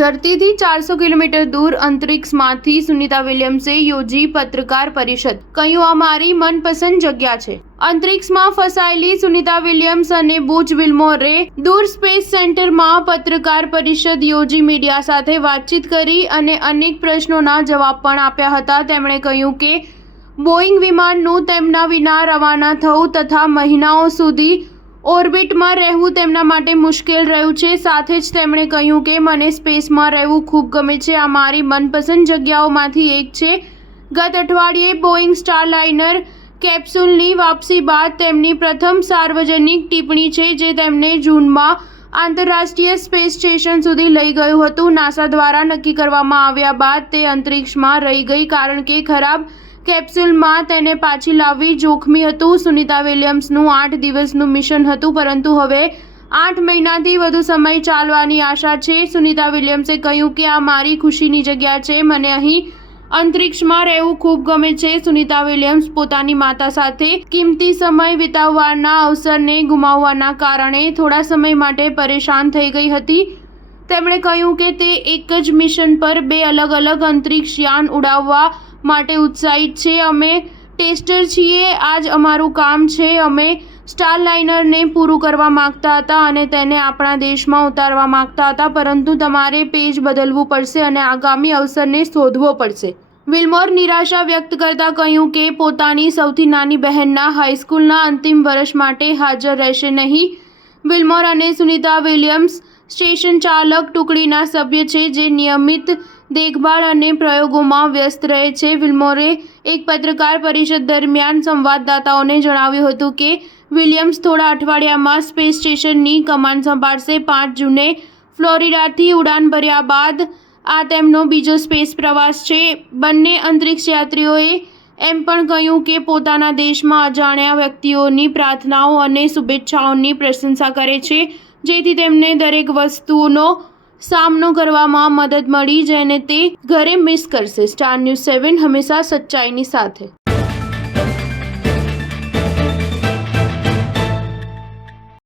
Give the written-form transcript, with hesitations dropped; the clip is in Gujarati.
ધરતીથી 400 કિલોમીટર દૂર અંતરિક્ષમાંથી સુનિતા વિલિયમ્સે યોજી પત્રકાર પરિષદ. કહ્યું, આ મારી મનપસંદ જગ્યા છે. અંતરિક્ષમાં ફસાયેલી સુનિતા વિલિયમ્સ અને બુચ વિલ્મોરે દૂર સ્પેસ સેન્ટરમાં પત્રકાર પરિષદ યોજી મીડિયા સાથે વાતચીત કરી અને અનેક પ્રશ્નોના જવાબ પણ આપ્યા હતા. તેમણે કહ્યું કે બોઇંગ વિમાનનું તેમના વિના રવાના થવું તથા મહિનાઓ સુધી ઓર્બિટમાં રહેવું તેમના માટે મુશ્કેલ રહ્યું છે. સાથે જ તેમણે કહ્યું કે મને સ્પેસમાં રહેવું ખૂબ ગમે છે. આ મારી મનપસંદ જગ્યાઓમાંથી એક છે. ગત અઠવાડિયે બોઇંગ સ્ટારલાઇનર કેપ્સ્યુલની વાપસી બાદ તેમની પ્રથમ સાર્વજનિક ટિપ્પણી છે, જે તેમને જૂનમાં આંતરરાષ્ટ્રીય સ્પેસ સ્ટેશન સુધી લઈ ગયું હતું. નાસા દ્વારા નક્કી કરવામાં આવ્યા બાદ તે અંતરિક્ષમાં રહી ગઈ કારણ કે ખરાબ કેપ્સ્યુલમાં તેને પાછી લાવવી જોખમી હતું. સુનિતા વિલિયમ્સનું 8 દિવસનું મિશન હતું, પરંતુ હવે 8 મહિનાથી વધુ સમય ચાલવાની આશા છે. સુનિતા વિલિયમ્સે કહ્યું કે આ મારી ખુશીની જગ્યા છે. મને અહીં અંતરિક્ષમાં રહેવું ખૂબ ગમે છે. સુનિતા વિલિયમ્સ પોતાની માતા સાથે કિંમતી સમય વિતાવવાના અવસરને ગુમાવવાના કારણે થોડા સમય માટે પરેશાન થઈ ગઈ હતી. તેમણે કહ્યું કે તે એક જ મિશન પર 2 અલગ અલગ અંતરિક્ષ યાન ઉડાવવા માટે ઉત્સાહિત છે. અમે ટેસ્ટર છીએ. આ જ અમારું કામ છે. અમે સ્ટારલાઇનરને પૂરું કરવા માંગતા હતા અને તેને આપણા દેશમાં ઉતારવા માંગતા હતા, પરંતુ તમારે પેજ બદલવું પડશે અને આગામી અવસરને શોધવો પડશે. વિલ્મોર નિરાશા વ્યક્ત કરતા કહ્યું કે પોતાની સૌથી નાની બહેનના હાઈસ્કૂલના અંતિમ વર્ષ માટે હાજર રહેશે નહીં. વિલ્મોર અને સુનિતા વિલિયમ્સ સ્ટેશન ચાલક ટુકડીના સભ્ય છે, જે નિયમિત દેખભાળ અને પ્રયોગોમાં વ્યસ્ત રહે છે. વિલ્મોરે એક પત્રકાર પરિષદ દરમિયાન સંવાદદાતાઓને જણાવ્યું હતું કે વિલિયમ્સ થોડા અઠવાડિયામાં સ્પેસ સ્ટેશનની કમાન સંભાળશે. 5 જૂને ફ્લોરિડાથી ઉડાન ભર્યા બાદ આ તેમનો બીજો સ્પેસ પ્રવાસ છે. બંને અંતરિક્ષ યાત્રીઓએ એમ પણ કહ્યું કે પોતાના દેશમાં અજાણ્યા વ્યક્તિઓની પ્રાર્થનાઓ અને શુભેચ્છાઓની પ્રશંસા કરે છે, જેથી તેમને દરેક વસ્તુનો સામનો કરવામાં મદદ મળી જેને તે ઘરે મિસ કરશે. સ્ટાર ન્યૂઝ 7 હંમેશા સચ્ચાઈની સાથે.